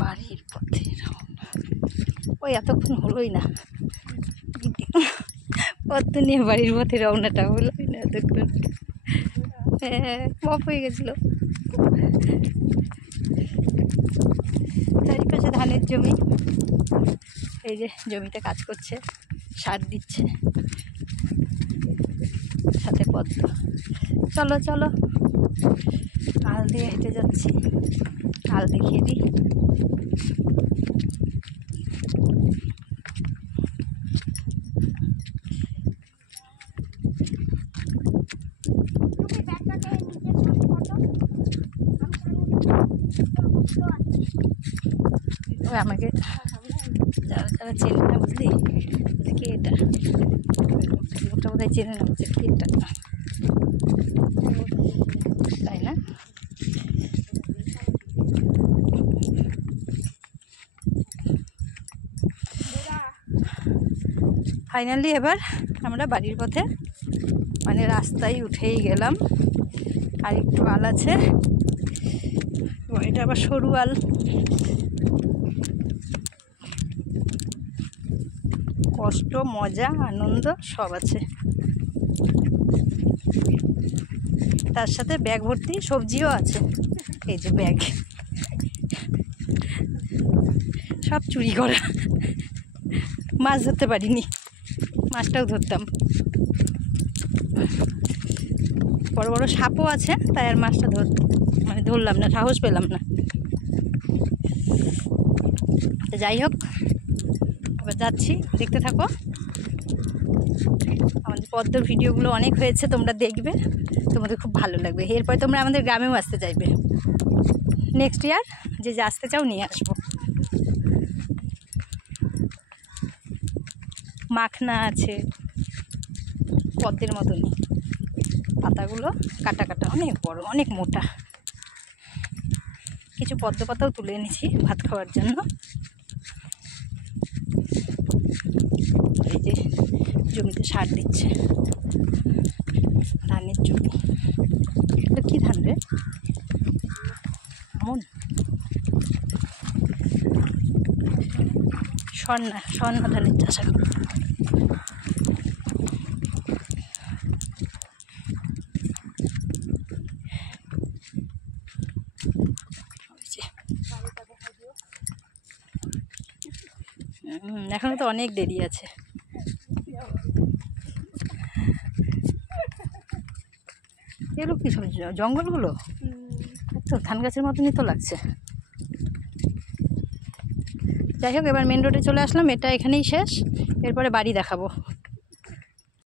বাড়ির পথে রওনা। ওই এতক্ষণ হলোই না, কত নিয়ে বাড়ির পথে রওনাটা হলোই না এতক্ষণ। হ্যাঁ, অফ হয়ে গেছিলো। চারিপাশে ধানের জমি, এই যে জমিতে কাজ করছে, সার দিচ্ছে, সাথে পদ্ম। চলো চলো, আল দিয়ে হেঁটে যাচ্ছি, আল দেখিয়ে দিই। আমাকে যারা যারা চেনে না, বুঝলি কে এটা, ওটা বোধহয় চেনে না, বুঝলি কে এটা, তাই না? ফাইনালি এবার আমরা বাড়ির পথে, মানে রাস্তায় উঠেই গেলাম। আর একটু আল আছে, এটা আবার সরু আল। কষ্ট, মজা, আনন্দ সব আছে, তার সাথে ব্যাগ ভর্তি সবজিও আছে। এই যে ব্যাগ, সব চুরি করা। মাছ ধরতে পারিনি, মাছটাও ধরতাম। বড় বড় সাপও আছে, তাই আর মাছটা ধরলাম না, সাহস পেলাম না। তো যাই হোক, এবার যাচ্ছি, দেখতে থাকো। আমাদের পদ্মর ভিডিওগুলো অনেক হয়েছে, তোমরা দেখবে, তোমাদের খুব ভালো লাগবে। এরপরে তোমরা আমাদের গ্রামেও আসতে চাইবে। নেক্সট ইয়ার যে যে আসতে চাও নিয়ে আসবো। মাখনা আছে পদ্মের মতনই, পাতাগুলো কাটা কাটা, অনেক বড়, অনেক মোটা। কিছু পদ্ম পাতাও তুলে এনেছি ভাত খাওয়ার জন্য। এই যে জমিতে সার দিচ্ছে, ধানের জমি। এটা কি ধান রে? আমন, স্বর্ণ ধানের চাষ এখন। এখনো তো অনেক দেরি আছে। এগুলো কি সব জঙ্গলগুলো? তো ধান গাছের মতনই তো লাগছে। যাই হোক, এবার মেন রোডে চলে আসলাম, এটা এখানেই শেষ, এরপরে বাড়ি দেখাবো।